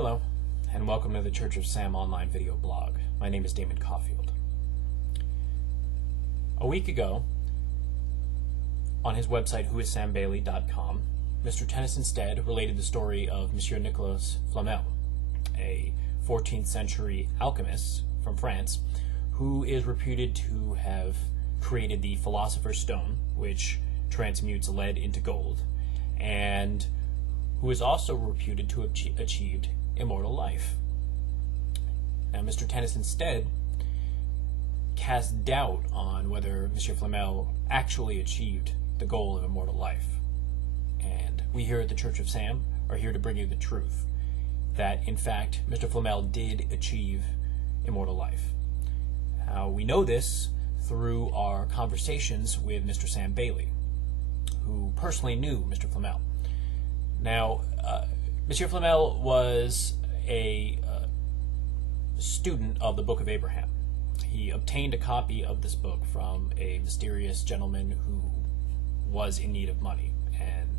Hello, and welcome to the Church of Sam online video blog. My name is Damon Caulfield. A week ago, on his website whoissambailey.com, Mr. Tennyson Stead related the story of Monsieur Nicolas Flamel, a 14th century alchemist from France, who is reputed to have created the Philosopher's Stone, which transmutes lead into gold, and who is also reputed to have achieved immortal life. Now, Mr. Tennyson Stead cast doubt on whether Monsieur Flamel actually achieved the goal of immortal life. And we here at the Church of Sam are here to bring you the truth, that in fact Mr. Flamel did achieve immortal life. Now, we know this through our conversations with Mr. Sam Bailey, who personally knew Mr. Flamel. Now, Monsieur Flamel was a student of the Book of Abraham. He obtained a copy of this book from a mysterious gentleman who was in need of money and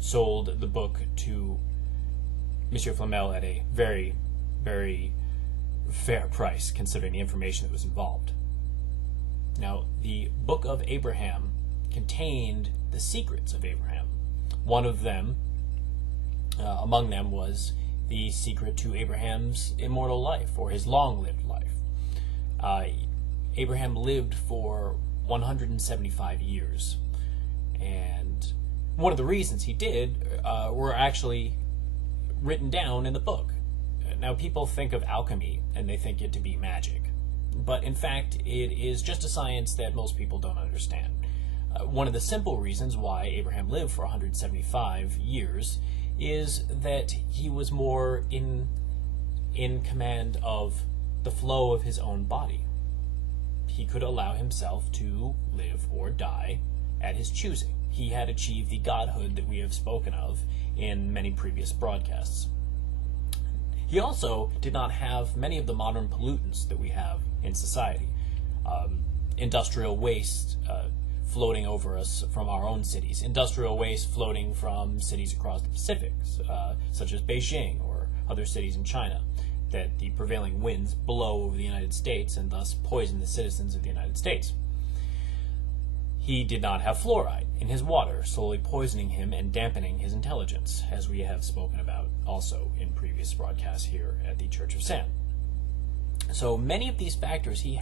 sold the book to Monsieur Flamel at a very, very fair price considering the information that was involved. Now, the Book of Abraham contained the secrets of Abraham. One of them, among them, was the secret to Abraham's immortal life, or his long-lived life. Abraham lived for 175 years, and one of the reasons he did were actually written down in the book. Now, people think of alchemy, and they think it to be magic, but in fact, it is just a science that most people don't understand. One of the simple reasons why Abraham lived for 175 years is that he was more in command of the flow of his own body. He could allow himself to live or die at his choosing. He had achieved the godhood that we have spoken of in many previous broadcasts. He also did not have many of the modern pollutants that we have in society. Industrial waste floating over us from our own cities, industrial waste floating from cities across the Pacific, such as Beijing or other cities in China, that the prevailing winds blow over the United States and thus poison the citizens of the United States. He did not have fluoride in his water, slowly poisoning him and dampening his intelligence, as we have spoken about also in previous broadcasts here at the Church of Sam. So many of these factors he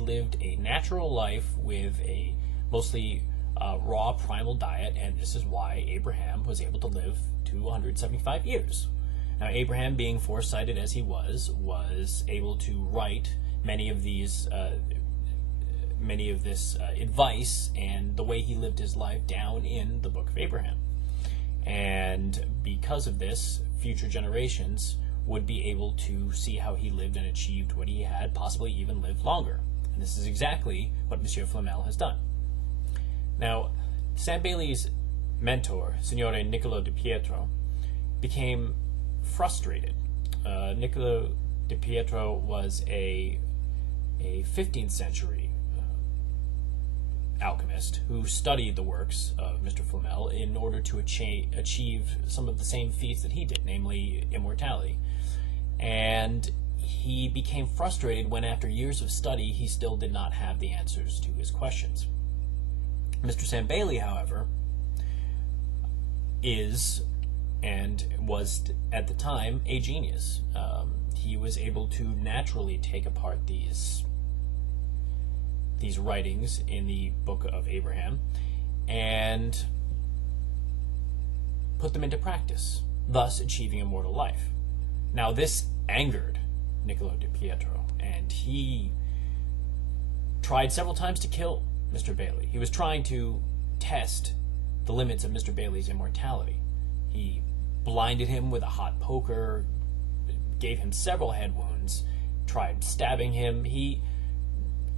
lived a natural life with a mostly raw primal diet, and this is why Abraham was able to live to 175 years. Now, Abraham, being foresighted as he was able to write many of this advice and the way he lived his life down in the Book of Abraham. And because of this, future generations would be able to see how he lived and achieved what he had, possibly even lived longer. And this is exactly what Monsieur Flamel has done. Now, Sam Bailey's mentor, Signore Niccolo di Pietro, became frustrated. Niccolo di Pietro was a 15th century alchemist who studied the works of Mr. Flamel in order to achieve some of the same feats that he did, namely immortality. And he became frustrated when, after years of study, he still did not have the answers to his questions. Mr. Sam Bailey, however, is and was at the time a genius. He was able to naturally take apart these writings in the Book of Abraham and put them into practice, thus achieving immortal life. Now, this angered Niccolo di Pietro, and he tried several times to kill Mr. Bailey. He was trying to test the limits of Mr. Bailey's immortality. He blinded him with a hot poker, gave him several head wounds, tried stabbing him. He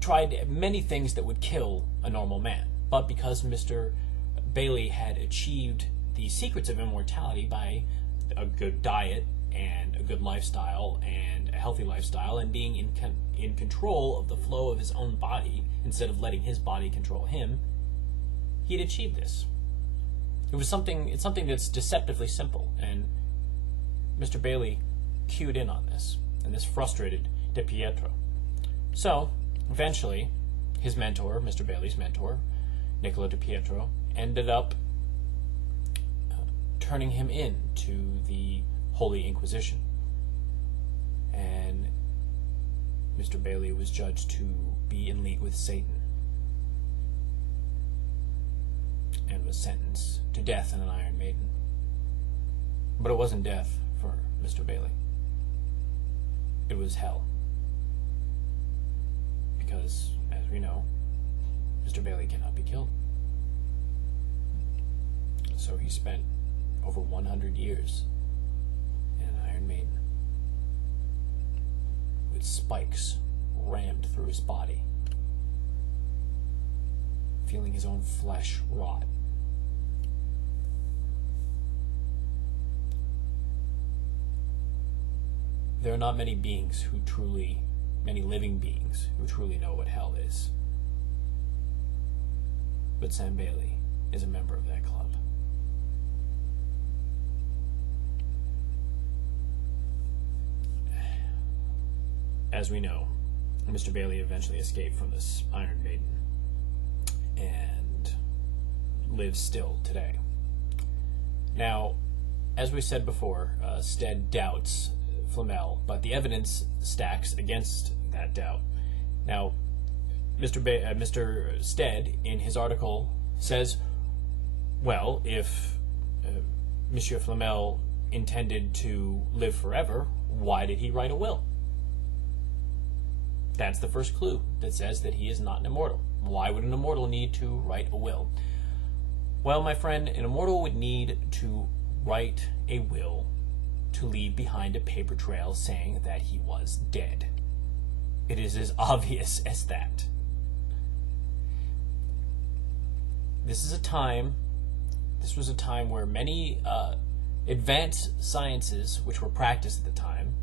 tried many things that would kill a normal man. But because Mr. Bailey had achieved the secrets of immortality by a good diet and a good lifestyle and a healthy lifestyle and being in control of the flow of his own body instead of letting his body control him, he had achieved this. It's something that's deceptively simple, and Mr. Bailey cued in on this, and this frustrated De Pietro. So, eventually, his mentor, Mr. Bailey's mentor, Niccolo De Pietro, ended up turning him in to the Holy Inquisition. And Mr. Bailey was judged to be in league with Satan and was sentenced to death in an Iron Maiden. But it wasn't death for Mr. Bailey. It was hell. Because, as we know, Mr. Bailey cannot be killed. So he spent over 100 years in an Iron Maiden, with spikes rammed through his body, feeling his own flesh rot. There are not many living beings who truly know what hell is. But Sam Bailey is a member of that club. As we know, Mr. Bailey eventually escaped from this Iron Maiden and lives still today. Now, as we said before, Stead doubts Flamel, but the evidence stacks against that doubt. Now, Mr. Stead, in his article, says, well, if Monsieur Flamel intended to live forever, why did he write a will? That's the first clue that says that he is not an immortal. Why would an immortal need to write a will? Well, my friend, an immortal would need to write a will to leave behind a paper trail saying that he was dead. It is as obvious as that. This was a time where many advanced sciences, which were practiced at the time,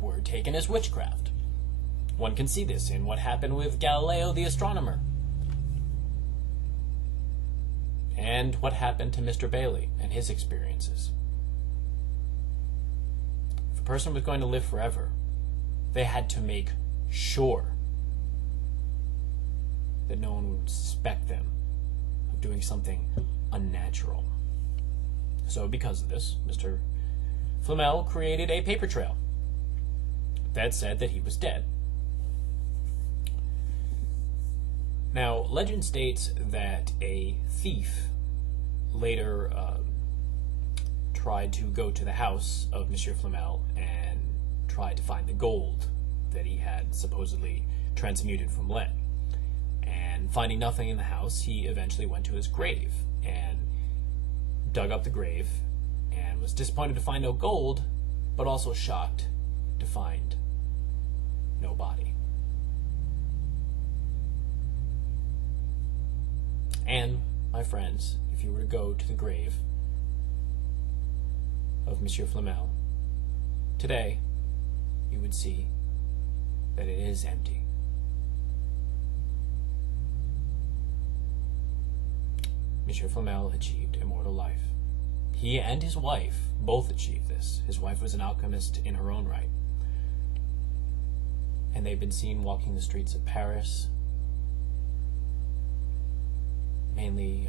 were taken as witchcraft. One can see this in what happened with Galileo the astronomer, and what happened to Mr. Bailey and his experiences. If a person was going to live forever, they had to make sure that no one would suspect them of doing something unnatural. So because of this, Mr. Flamel created a paper trail that said that he was dead. Now, legend states that a thief later tried to go to the house of Monsieur Flamel and tried to find the gold that he had supposedly transmuted from lead. And finding nothing in the house, he eventually went to his grave and dug up the grave and was disappointed to find no gold, but also shocked to find no body. And, my friends, if you were to go to the grave of Monsieur Flamel today, you would see that it is empty. Monsieur Flamel achieved immortal life. He and his wife both achieved this. His wife was an alchemist in her own right. And they've been seen walking the streets of Paris. Mainly,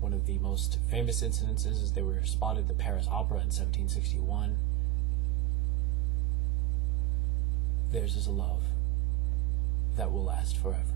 one of the most famous incidences is they were spotted at the Paris Opera in 1761. Theirs is a love that will last forever.